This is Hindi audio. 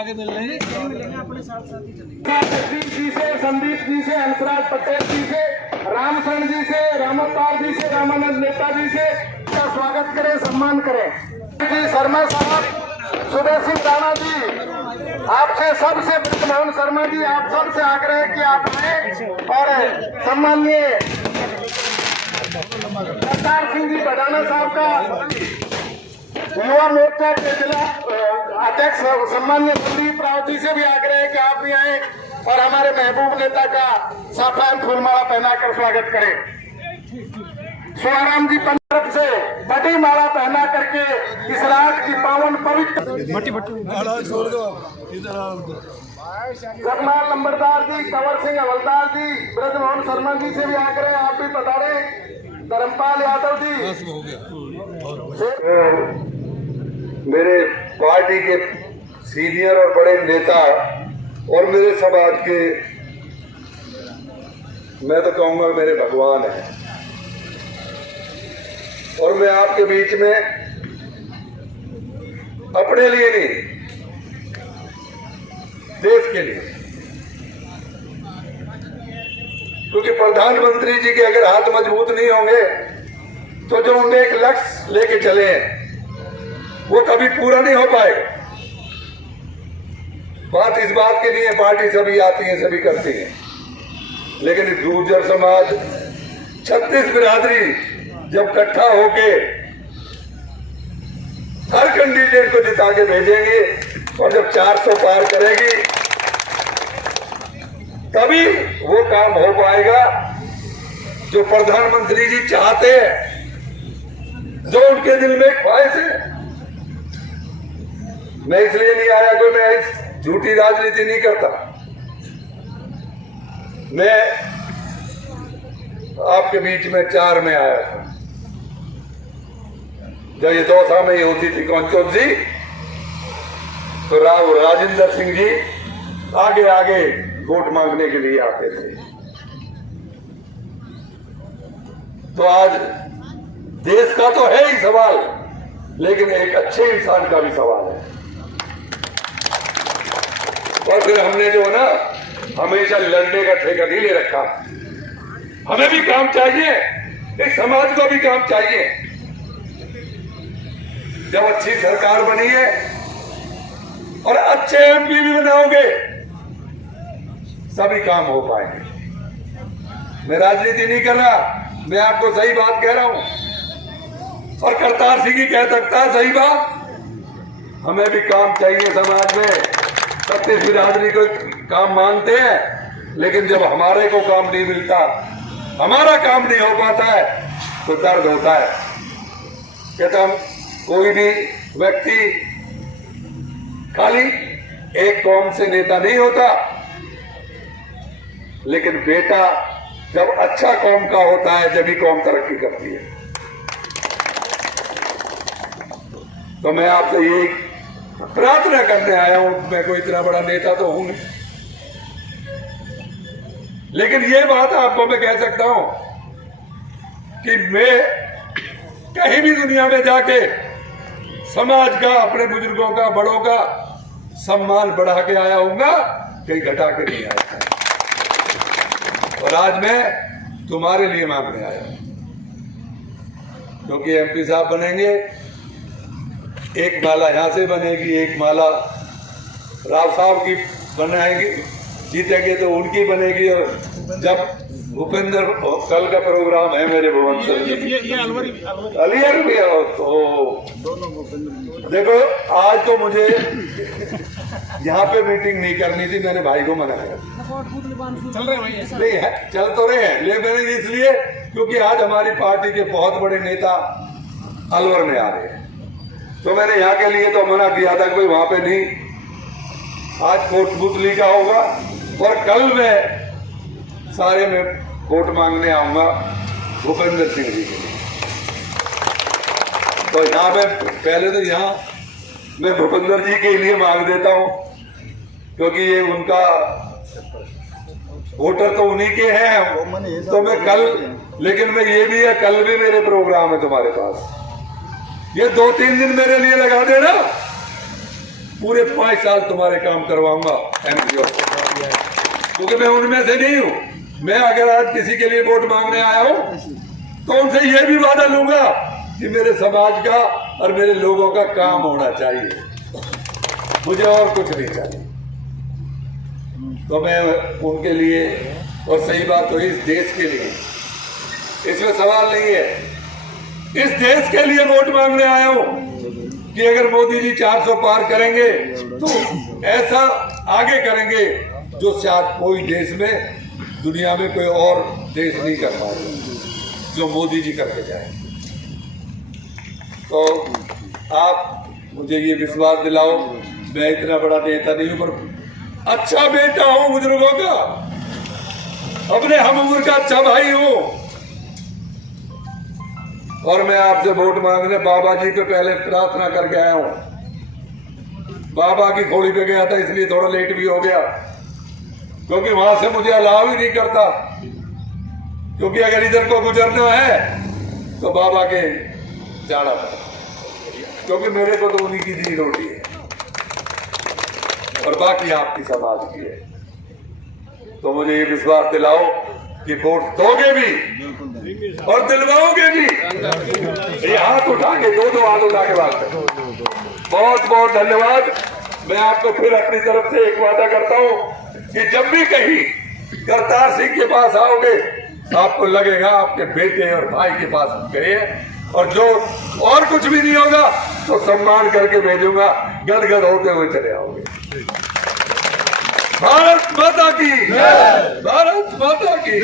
आगे मिल रहे हैं अपने साथ साथ ही चलेंगे। जगदीश जी से, संदीप जी से, हंसराज पटेल जी से, रामचंद्र जी से, रामोतार जी से, रामानंद नेता जी से का स्वागत करें, सम्मान करें। जी शर्मा साहब, सुबह सिंह राणा जी, आपसे सबसे ब्रजमोहन शर्मा जी, आप सबसे आग्रह है कि आप आए और सम्माननीय करतार सिंह जी बडाना साहब का युवा मोर्चा के जिला अध्यक्ष सम्मान्य संदीप राव जी से भी आग्रह है कि आप भी आए और हमारे महबूब नेता का साफान फूलमाला पहनाकर स्वागत करें। सुराराम जी पंजाब से बड़ी माला पहना करके इस रात की पावन पवित्र जगमाल नंबरदार जी, कंवर सिंह हवलदार जी, ब्रजमोहन शर्मा जी से भी आग्रह है आप भी पधारें। धर्मपाल यादव जी, मेरे पार्टी के सीनियर और बड़े नेता और मेरे समाज के, मैं तो कहूंगा मेरे भगवान हैं, और मैं आपके बीच में अपने लिए नहीं, देश के लिए, क्योंकि प्रधानमंत्री जी के अगर हाथ मजबूत नहीं होंगे तो जो उन्हें एक लक्ष्य लेके चले हैं वो कभी पूरा नहीं हो पाएगा। बात इस बात की नहीं है, पार्टी सभी आती है, सभी करती है, लेकिन गुर्जर समाज 36 बिरादरी जब इकट्ठा होके हर कैंडिडेट को जिता के भेजेंगे और जब 400 पार करेगी तभी वो काम हो पाएगा जो प्रधानमंत्री जी चाहते हैं, जो उनके दिल में ख्वाहिश है। मैं इसलिए नहीं आया कोई मैं झूठी राजनीति नहीं करता। मैं आपके बीच में 4 में आया था जब ये दौसा में ही होती थी कौंचोद जी, तो राव राजेंद्र सिंह जी आगे आगे वोट मांगने के लिए आते थे। तो आज देश का तो है ही सवाल, लेकिन एक अच्छे इंसान का भी सवाल है। और फिर हमने जो है ना हमेशा लड़ने का ठेका नहीं ले रखा। हमें भी काम चाहिए, इस समाज को भी काम चाहिए। जब अच्छी सरकार बनी है और अच्छे एमपी भी बनाओगे तभी काम हो पाएंगे। मैं राजनीति नहीं कर रहा, मैं आपको सही बात कह रहा हूं और करतार सिंह ही कह सकता है सही बात। हमें भी काम चाहिए समाज में। 36 बिरादरी को काम मांगते हैं, लेकिन जब हमारे को काम नहीं मिलता, हमारा काम नहीं हो पाता है तो दर्द होता है। कहता हम कोई भी व्यक्ति खाली एक कौम से नेता नहीं होता, लेकिन बेटा जब अच्छा कौम का होता है जब ही कौम तरक्की करती है। तो मैं आपसे यही प्रार्थना करने आया हूं। मैं कोई इतना बड़ा नेता तो हूं नहीं, लेकिन ये बात आपको मैं कह सकता हूं कि मैं कहीं भी दुनिया में जाके समाज का, अपने बुजुर्गों का, बड़ों का सम्मान बढ़ा के आया हूंगा, कहीं घटा के नहीं आया। और आज मैं तुम्हारे लिए मांगने आया हूं, क्योंकि एमपी साहब बनेंगे, एक माला यहां से बनेगी, एक माला राव साहब की बनाएगी, जीतेंगे तो उनकी बनेगी। और जब भूपेंद्र कल का प्रोग्राम है मेरे भवन से, अलियर भी है तो देखो, आज तो मुझे यहाँ पे मीटिंग नहीं करनी थी, मैंने भाई को मना किया। चल रहे हैं नहीं है, चल तो रहे हैं, लेकिन मैंने इसलिए क्योंकि आज हमारी पार्टी के बहुत बड़े नेता अलवर में आ रहे हैं, तो मैंने यहाँ के लिए तो मना किया था कोई वहां पे नहीं। आज कोटपुतली का होगा और कल मैं सारे में वोट मांगने आऊंगा भूपेंद्र सिंह जी के लिए। तो यहाँ पे पहले तो यहाँ मैं भूपेंद्र जी के लिए मांग देता हूँ, क्योंकि ये उनका वोटर तो उन्हीं के हैं। तो मैं कल, लेकिन मैं ये भी है, कल भी मेरे प्रोग्राम है तुम्हारे पास, ये 2-3 दिन मेरे लिए लगा देना, पूरे 5 साल तुम्हारे काम करवाऊंगा एमपीओ, क्योंकि मैं उनमें से नहीं हूं। मैं अगर आज किसी के लिए वोट मांगने आया हूं तो उनसे ये भी वादा लूंगा कि मेरे समाज का और मेरे लोगों का काम होना चाहिए, मुझे और कुछ नहीं चाहिए। तो मैं उनके लिए, और सही बात तो इस देश के लिए, इसमें सवाल नहीं है, इस देश के लिए वोट मांगने आया हूं कि अगर मोदी जी 400 पार करेंगे तो ऐसा आगे करेंगे जो शायद कोई देश में, दुनिया में कोई और देश नहीं कर पाएगा, जो मोदी जी करके जाए। तो आप मुझे ये विश्वास दिलाओ, मैं इतना बड़ा नेता नहीं हूं, पर अच्छा बेटा हूं बुजुर्गों का, अपने हम उम्र का अच्छा भाई हूं। और मैं आपसे वोट मांगने बाबा जी पे पहले प्रार्थना करके आया हूं। बाबा की खोड़ी पे गया था, इसलिए थोड़ा लेट भी हो गया, क्योंकि वहां से मुझे अलाउ ही नहीं करता, क्योंकि अगर इधर को गुजरना है तो बाबा के जाना पड़ा, क्योंकि मेरे को तो उन्हीं की दी रोटी है और बाकी आपकी समाज की है। तो मुझे ये विश्वास दिलाओ कि वोट दोगे भी और दिलवाओगे भी। ये हाथ उठा के, दो हाथ उठा के बात करो। बहुत बहुत धन्यवाद। मैं आपको फिर अपनी तरफ से एक वादा करता हूं कि जब भी कहीं करतार सिंह के पास आओगे, आपको लगेगा आपके बेटे और भाई के पास गए, और जो और कुछ भी नहीं होगा तो सम्मान करके भेजूंगा, गदगद होते हुए चले आओगे। भारत माता की, भारत माता की।